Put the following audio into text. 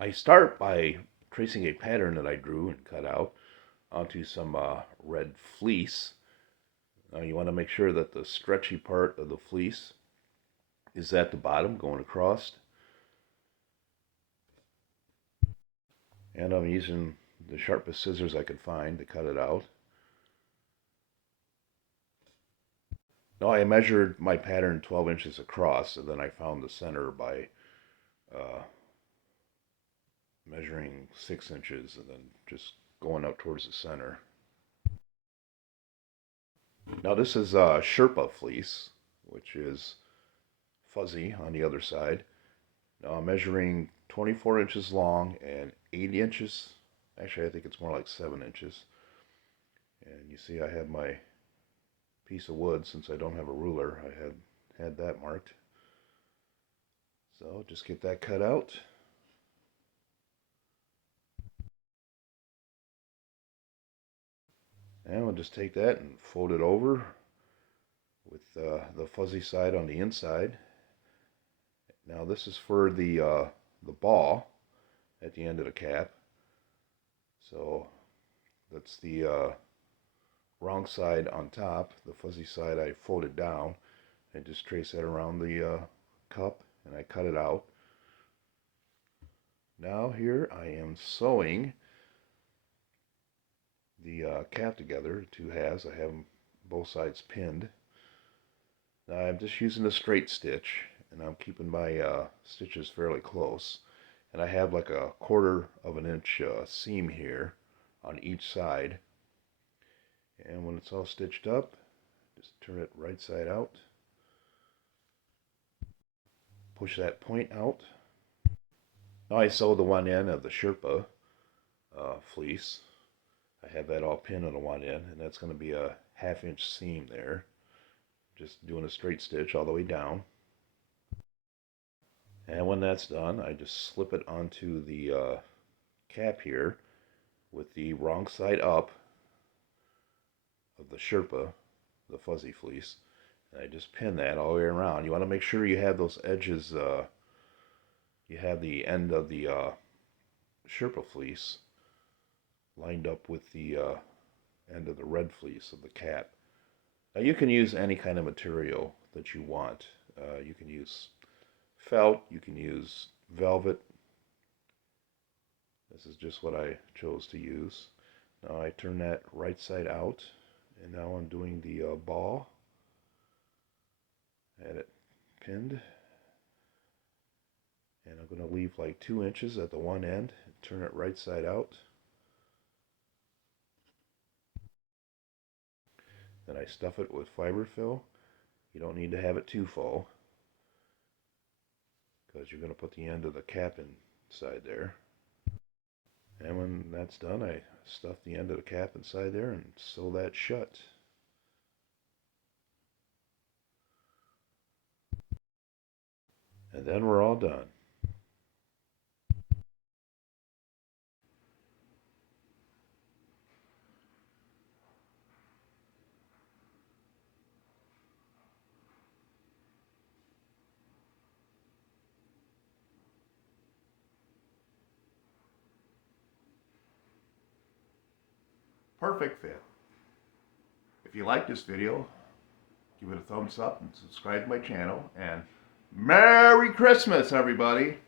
I start by tracing a pattern that I drew and cut out onto some red fleece. Now you want to make sure that the stretchy part of the fleece is at the bottom going across. And I'm using the sharpest scissors I could find to cut it out. Now I measured my pattern 12 inches across, and then I found the center by uh, measuring 6 inches and then just going up towards the center. Now this is Sherpa fleece, which is fuzzy on the other side. Now I'm measuring 24 inches long and 8 inches. Actually, I think it's more like 7 inches. And you see I have my piece of wood. Since I don't have a ruler, I had that marked. So just get that cut out. And we'll just take that and fold it over with the fuzzy side on the inside. Now this is for the ball at the end of the cap. So that's the wrong side on top. The fuzzy side I folded down and just trace that around the cup, and I cut it out. Now here I am sewing the cap together, two halves. I have them both sides pinned. Now I'm just using a straight stitch, and I'm keeping my stitches fairly close. And I have like a 1/4 of an inch seam here on each side. And when it's all stitched up, just turn it right side out. Push that point out. Now I sew the one end of the Sherpa fleece. I have that all pinned on the one end, and that's going to be a 1/2 inch seam there. Just doing a straight stitch all the way down. And when that's done, I just slip it onto the cap here with the wrong side up of the Sherpa, the fuzzy fleece. And I just pin that all the way around. You want to make sure you have those edges, you have the end of the Sherpa fleece lined up with the end of the red fleece of the cap. Now you can use any kind of material that you want. You can use felt, you can use velvet. This is just what I chose to use. Now I turn that right side out, and now I'm doing the ball. Had it pinned, and I'm going to leave like 2 inches at the one end and turn it right side out. Then I stuff it with fiber fill. You don't need to have it too full, because you're going to put the end of the cap inside there. And when that's done, I stuff the end of the cap inside there and sew that shut. And then we're all done. Perfect fit. If you like this video, give it a thumbs up and subscribe to my channel. And Merry Christmas, everybody!